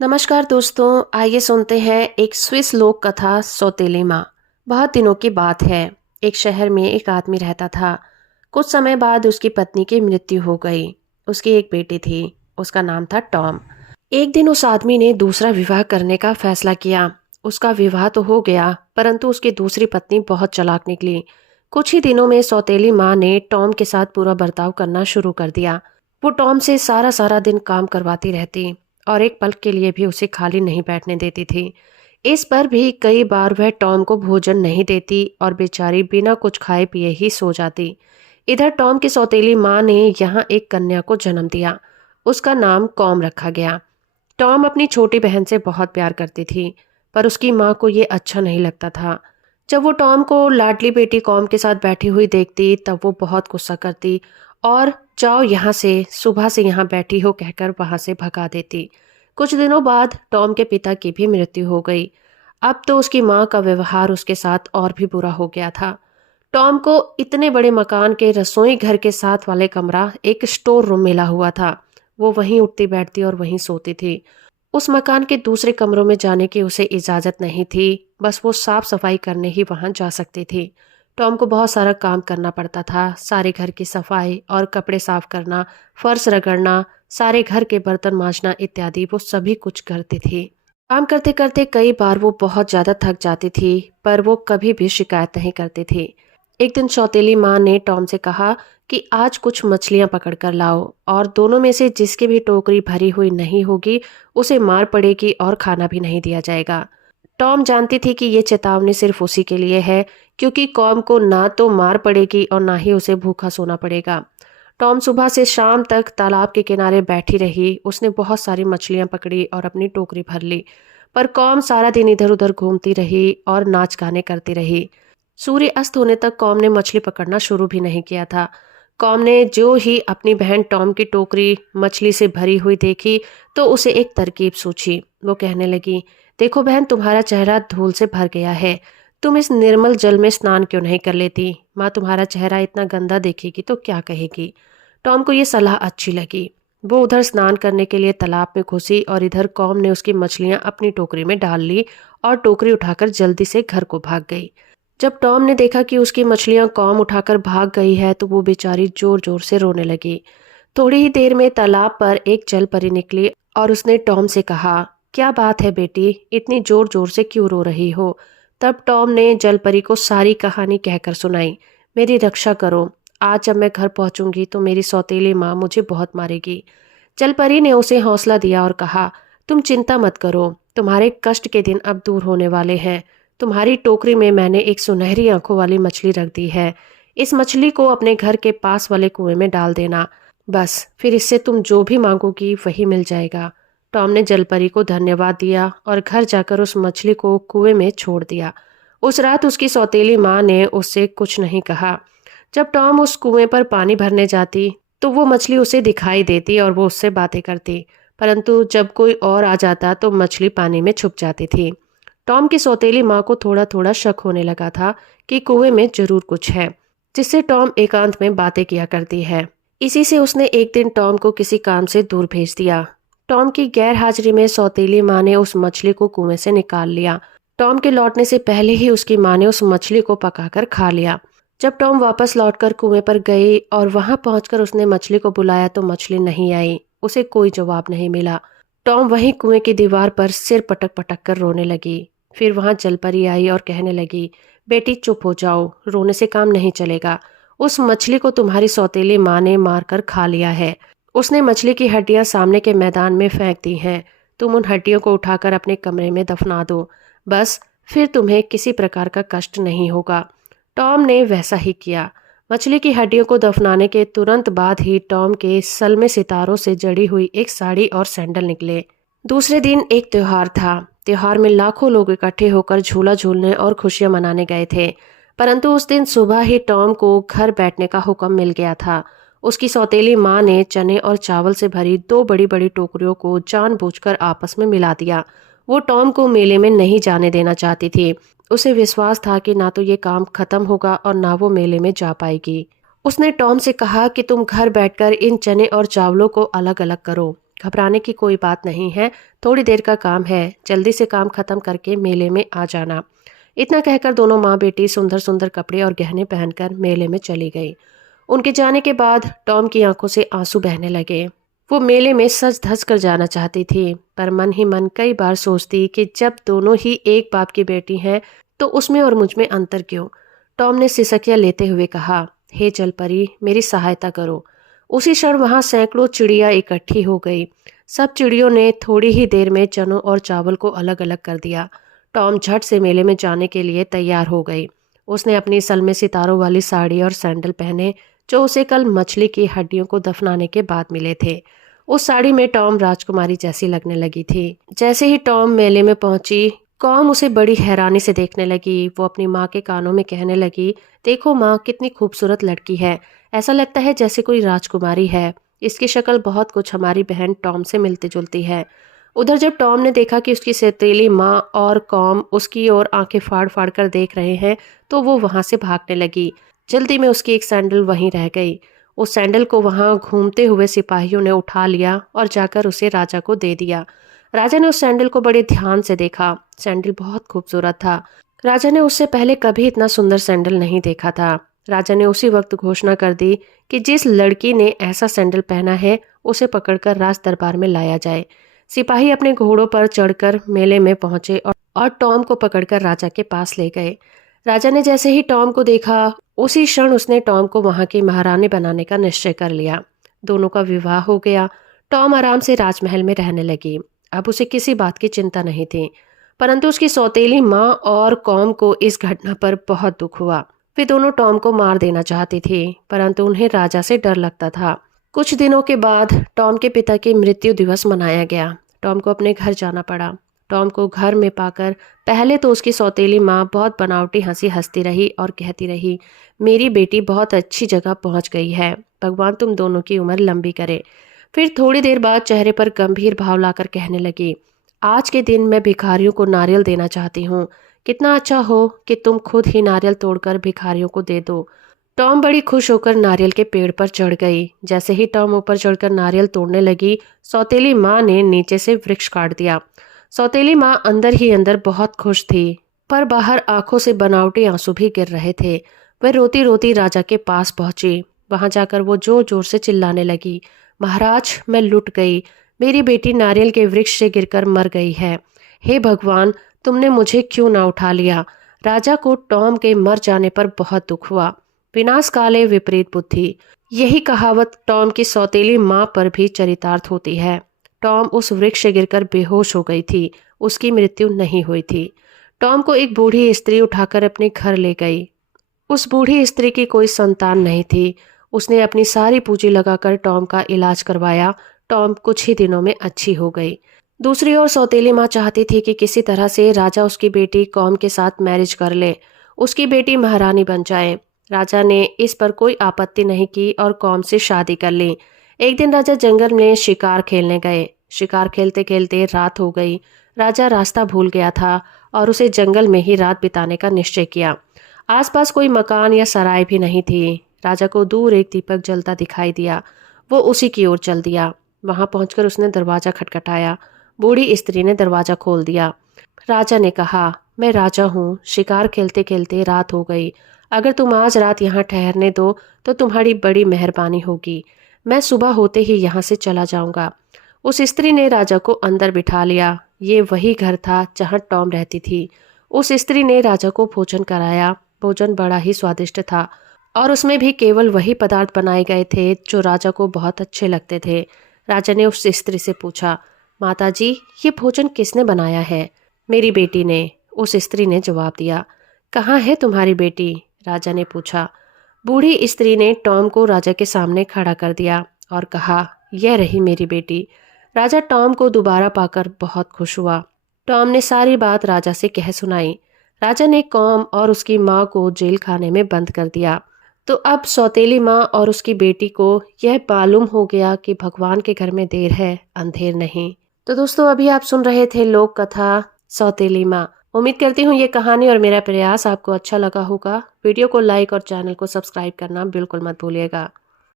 नमस्कार दोस्तों, आइए सुनते हैं एक स्विस लोक कथा सौतेली माँ। बहुत दिनों की बात है। एक शहर में एक आदमी रहता था। कुछ समय बाद उसकी पत्नी की मृत्यु हो गई। उसकी एक बेटी थी। उसका नाम था टॉम। एक दिन उस आदमी ने दूसरा विवाह करने का फैसला किया। उसका विवाह तो हो गया, परंतु उसकी दूसरी पत्नी बहुत चालाक निकली। कुछ ही दिनों में सौतेली माँ ने टॉम के साथ पूरा बर्ताव करना शुरू कर दिया। वो टॉम से सारा सारा दिन काम करवाती रहती और एक पल के लिए भी उसे खाली नहीं बैठने देती थी। इस पर भी कई बार वह टॉम को भोजन नहीं देती और बेचारी बिना कुछ खाए पिए ही सो जाती। इधर टॉम की सौतेली माँ ने यहाँ एक कन्या को जन्म दिया। उसका नाम कॉम रखा गया। टॉम अपनी छोटी बहन से बहुत प्यार करती थी, पर उसकी माँ को ये अच्छा नहीं लगता था। जब वो टॉम को लाडली बेटी कॉम के साथ बैठी हुई देखती तब वो बहुत गुस्सा करती और जाओ यहाँ से, सुबह से यहाँ बैठी हो कहकर वहां से भगा देती। कुछ दिनों बाद टॉम के पिता की भी मृत्यु हो गई। अब तो उसकी माँ का व्यवहार उसके साथ और भी बुरा हो गया था। टॉम को इतने बड़े मकान के रसोई घर के साथ वाले कमरा एक स्टोर रूम मिला हुआ था। वो वहीं उठती बैठती और वहीं सोती थी। उस मकान के दूसरे कमरों में जाने की उसे इजाजत नहीं थी। बस वो साफ सफाई करने ही वहां जा सकती थी। टॉम को बहुत सारा काम करना पड़ता था। सारे घर की सफाई और कपड़े साफ करना, फर्श रगड़ना, सारे घर के बर्तन मांजना इत्यादि वो सभी कुछ करती थी। काम करते करते कई बार वो बहुत ज्यादा थक जाती थी, पर वो कभी भी शिकायत नहीं करती थी। एक दिन सौतेली माँ ने टॉम से कहा कि आज कुछ मछलियां पकड़ कर लाओ और दोनों में से जिसकी भी टोकरी भरी हुई नहीं होगी उसे मार पड़ेगी और खाना भी नहीं दिया जाएगा। टॉम जानती थी कि ये चेतावनी सिर्फ उसी के लिए है, क्योंकि कॉम को ना तो मार पड़ेगी और ना ही उसे भूखा सोना पड़ेगा। टॉम सुबह से शाम तक तालाब के किनारे बैठी रही। उसने बहुत सारी मछलियां पकड़ी और अपनी टोकरी भर ली, पर कॉम सारा दिन इधर उधर घूमती रही और नाच गाने करती रही। सूर्य अस्त होने तक कॉम ने मछली पकड़ना शुरू भी नहीं किया था। कॉम ने जो ही अपनी बहन टॉम की टोकरी मछली से भरी हुई देखी तो उसे एक तरकीब सूझी। वो कहने लगी, देखो बहन, तुम्हारा चेहरा धूल से भर गया है। तुम इस निर्मल जल में स्नान क्यों नहीं कर लेती? माँ तुम्हारा चेहरा इतना गंदा देखेगी तो क्या कहेगी? टॉम को ये सलाह अच्छी लगी। वो उधर स्नान करने के लिए तालाब में घुसी और इधर कॉम ने उसकी मछलियां अपनी टोकरी में डाल ली और टोकरी उठाकर जल्दी से घर को भाग गई। जब टॉम ने देखा कि उसकी मछलियां कॉम उठाकर भाग गई है तो वो बेचारी जोर जोर से रोने लगी। थोड़ी ही देर में तालाब पर एक जल परी निकली और उसने टॉम से कहा, क्या बात है बेटी, इतनी जोर जोर से क्यों रो रही हो? तब टॉम ने जल परी को सारी कहानी कहकर सुनाई। मेरी रक्षा करो, आज जब मैं घर पहुंचूंगी तो मेरी सौतेली माँ मुझे बहुत मारेगी। जल परी ने उसे हौसला दिया और कहा, तुम चिंता मत करो, तुम्हारे कष्ट के दिन अब दूर होने वाले हैं। तुम्हारी टोकरी में मैंने एक सुनहरी आंखों वाली मछली रख दी है। इस मछली को अपने घर के पास वाले कुएं में डाल देना। बस फिर इससे तुम जो भी मांगोगी वही मिल जाएगा। टॉम ने जलपरी को धन्यवाद दिया और घर जाकर उस मछली को कुएं में छोड़ दिया। उस रात उसकी सौतेली माँ ने उससे कुछ नहीं कहा। जब टॉम उस कुएं पर पानी भरने जाती तो वो मछली उसे दिखाई देती और वो उससे बातें करती, परंतु जब कोई और आ जाता तो मछली पानी में छुप जाती थी। टॉम की सौतेली माँ को थोड़ा थोड़ा शक होने लगा था कि कुएं में जरूर कुछ है, जिससे टॉम एकांत में बातें किया करती है। इसी से उसने एक दिन टॉम को किसी काम से दूर भेज दिया। टॉम की गैर हाजिरी में सौतेली माँ ने उस मछली को कुएं से निकाल लिया। टॉम के लौटने से पहले ही उसकी माँ ने उस मछली को पकाकर खा लिया। जब टॉम वापस लौटकर कुएं पर गई और वहां पहुंचकर उसने मछली को बुलाया तो मछली नहीं आई। उसे कोई जवाब नहीं मिला। टॉम वहीं कुएं की दीवार पर सिर पटक पटक कर रोने लगी। फिर वहां जलपरी आई और कहने लगी, बेटी चुप हो जाओ, रोने से काम नहीं चलेगा। उस मछली को तुम्हारी सौतेली माँ ने मारकर खा लिया है। उसने मछली की हड्डियां सामने के मैदान में फेंक दी हैं। तुम उन हड्डियों को उठाकर अपने कमरे में दफना दो। बस फिर तुम्हें किसी प्रकार का कष्ट नहीं होगा। टॉम ने वैसा ही किया। मछली की हड्डियों को दफनाने के तुरंत बाद ही टॉम के सलमे सितारों से जड़ी हुई एक साड़ी और सैंडल निकले। दूसरे दिन एक त्योहार था। त्योहार में लाखों लोग इकट्ठे होकर झूला झूलने और खुशियां मनाने गए थे, परंतु उस दिन सुबह ही टॉम को घर बैठने का हुक्म मिल गया था। उसकी सौतेली माँ ने चने और चावल से भरी दो बड़ी बड़ी टोकरियों को जानबूझकर आपस में मिला दिया। वो टॉम को मेले में नहीं जाने देना चाहती थी। उसे विश्वास था कि ना तो ये काम खत्म होगा और ना वो मेले में जा पाएगी। उसने टॉम से कहा कि तुम घर बैठकर इन चने और चावलों को अलग अलग करो घबराने की कोई बात नहीं है, थोड़ी देर का काम है, जल्दी से काम खत्म करके मेले में आ जाना। इतना कहकर दोनों माँ बेटी सुंदर सुंदर कपड़े और गहने पहनकर मेले में चली गई। उनके जाने के बाद टॉम की आंखों से आंसू बहने लगे। वो मेले में सज धज कर जाना चाहती थी, पर मन ही मन कई बार सोचती कि जब दोनों ही एक बाप की बेटी हैं तो उसमें और मुझ में अंतर क्यों। टॉम ने सिसकिया लेते हुए कहा, हे जलपरी, मेरी सहायता करो। उसी क्षण वहां सैकड़ों चिड़िया इकट्ठी हो गई। सब चिड़ियों ने थोड़ी ही देर में चनों और चावल को अलग अलग कर दिया। टॉम झट से मेले में जाने के लिए तैयार हो गई। उसने अपनी सलमे सितारों वाली साड़ी और सैंडल पहने, जो उसे कल मछली की हड्डियों को दफनाने के बाद मिले थे। उस साड़ी में टॉम राजकुमारी जैसी लगने लगी थी। जैसे ही टॉम मेले में पहुंची, कॉम उसे बड़ी हैरानी से देखने लगी। वो अपनी माँ के कानों में कहने लगी, देखो माँ, कितनी खूबसूरत लड़की है, ऐसा लगता है जैसे कोई राजकुमारी है। इसकी शक्ल बहुत कुछ हमारी बहन टॉम से मिलती जुलती है। उधर जब टॉम ने देखा कि उसकी सौतेली माँ और कॉम उसकी ओर आंखें फाड़ फाड़ कर देख रहे हैं, तो वो वहां से भागने लगी। जल्दी में उसकी एक सैंडल वहीं रह गई। उस सैंडल को वहां घूमते हुए सिपाहियों ने उठा लिया और जाकर उसे राजा को दे दिया। राजा ने उस सैंडल को बड़े ध्यान से देखा। सैंडल बहुत खूबसूरत था। राजा ने उससे पहले कभी इतना सुंदर सैंडल नहीं देखा था। राजा ने उसी वक्त घोषणा कर दी कि जिस लड़की ने ऐसा सैंडल पहना है उसे पकड़कर राज दरबार में लाया जाए। सिपाही अपने घोड़ों पर चढ़कर मेले में पहुंचे और टॉम को पकड़कर राजा के पास ले गए। राजा ने जैसे ही टॉम को देखा, उसी क्षण उसने टॉम को वहां की महारानी बनाने का निश्चय कर लिया। दोनों का विवाह हो गया। टॉम आराम से राजमहल में रहने लगी। अब उसे किसी बात की चिंता नहीं थी, परंतु उसकी सौतेली माँ और कॉम को इस घटना पर बहुत दुख हुआ। वे दोनों टॉम को मार देना चाहती थी, परंतु उन्हें राजा से डर लगता था। कुछ दिनों के बाद टॉम के पिता की मृत्यु दिवस मनाया गया। टॉम को अपने घर जाना पड़ा। टॉम को घर में पाकर पहले तो उसकी सौतेली माँ बहुत बनावटी हंसी हंसती रही और कहती रही, मेरी बेटी बहुत अच्छी जगह पहुंच गई है, भगवान तुम दोनों की उम्र लंबी करे। फिर थोड़ी देर बाद चेहरे पर गंभीर भाव लाकर कहने लगी, आज के दिन मैं भिखारियों को नारियल देना चाहती हूँ। कितना अच्छा हो कि तुम खुद ही नारियल तोड़कर भिखारियों को दे दो। टॉम बड़ी खुश होकर नारियल के पेड़ पर चढ़ गई। जैसे ही टॉम ऊपर चढ़कर नारियल तोड़ने लगी, सौतेली माँ ने नीचे से वृक्ष काट दिया। सौतेली माँ अंदर ही अंदर बहुत खुश थी, पर बाहर आंखों से बनावटी आंसू भी गिर रहे थे। वह रोती रोती राजा के पास पहुंची। वहां जाकर वो जोर जोर से चिल्लाने लगी, महाराज, मैं लुट गई। मेरी बेटी नारियल के वृक्ष से गिरकर मर गई है। हे भगवान, तुमने मुझे क्यों ना उठा लिया। राजा को टॉम के मर जाने पर बहुत दुख हुआ। विनाश काले विपरीत बुद्धि, यही कहावत टॉम की सौतेली माँ पर भी चरितार्थ होती है। टॉम उस वृक्ष से गिरकर बेहोश हो गई थी। उसकी मृत्यु नहीं हुई थी। टॉम को एक बूढ़ी स्त्री उठाकर अपने घर ले गई। उस बूढ़ी स्त्री की कोई संतान नहीं थी। उसने अपनी सारी पूंजी लगाकर टॉम का इलाज करवाया। टॉम कुछ ही दिनों में अच्छी हो गई। दूसरी ओर सौतेली माँ चाहती थी कि किसी तरह से राजा उसकी बेटी कॉम के साथ मैरिज कर ले, उसकी बेटी महारानी बन जाए। राजा ने इस पर कोई आपत्ति नहीं की और कॉम से शादी कर ली। एक दिन राजा जंगल में शिकार खेलने गए। शिकार खेलते खेलते रात हो गई। राजा रास्ता भूल गया था और उसे जंगल में ही रात बिताने का निश्चय किया। आसपास कोई मकान या सराय भी नहीं थी। राजा को दूर एक दीपक जलता दिखाई दिया। वो उसी की ओर चल दिया। वहां पहुंचकर उसने दरवाजा खटखटाया। बूढ़ी स्त्री ने दरवाजा खोल दिया। राजा ने कहा, मैं राजा हूँ, शिकार खेलते खेलते रात हो गई। अगर तुम आज रात यहाँ ठहरने दो तो तुम्हारी बड़ी मेहरबानी होगी। मैं सुबह होते ही यहाँ से चला जाऊंगा। उस स्त्री ने राजा को अंदर बिठा लिया। ये वही घर था जहाँ टॉम रहती थी। उस स्त्री ने राजा को भोजन कराया। भोजन बड़ा ही स्वादिष्ट था और उसमें भी केवल वही पदार्थ बनाए गए थे जो राजा को बहुत अच्छे लगते थे। राजा ने उस स्त्री से पूछा, माताजी, ये भोजन किसने बनाया है? मेरी बेटी ने, उस स्त्री ने जवाब दिया। कहाँ है तुम्हारी बेटी? राजा ने पूछा। बूढ़ी स्त्री ने टॉम को राजा के सामने खड़ा कर दिया और कहा, यह रही मेरी बेटी। राजा टॉम को दोबारा पाकर बहुत खुश हुआ। टॉम ने सारी बात राजा से कह सुनाई। राजा ने कॉम और उसकी माँ को जेल खाने में बंद कर दिया। तो अब सौतेली माँ और उसकी बेटी को यह मालूम हो गया कि भगवान के घर में देर है, अंधेर नहीं। तो दोस्तों, अभी आप सुन रहे थे लोक कथा सौतेली माँ। उम्मीद करती हूँ ये कहानी और मेरा प्रयास आपको अच्छा लगा होगा। वीडियो को लाइक और चैनल को सब्सक्राइब करना बिल्कुल मत भूलिएगा।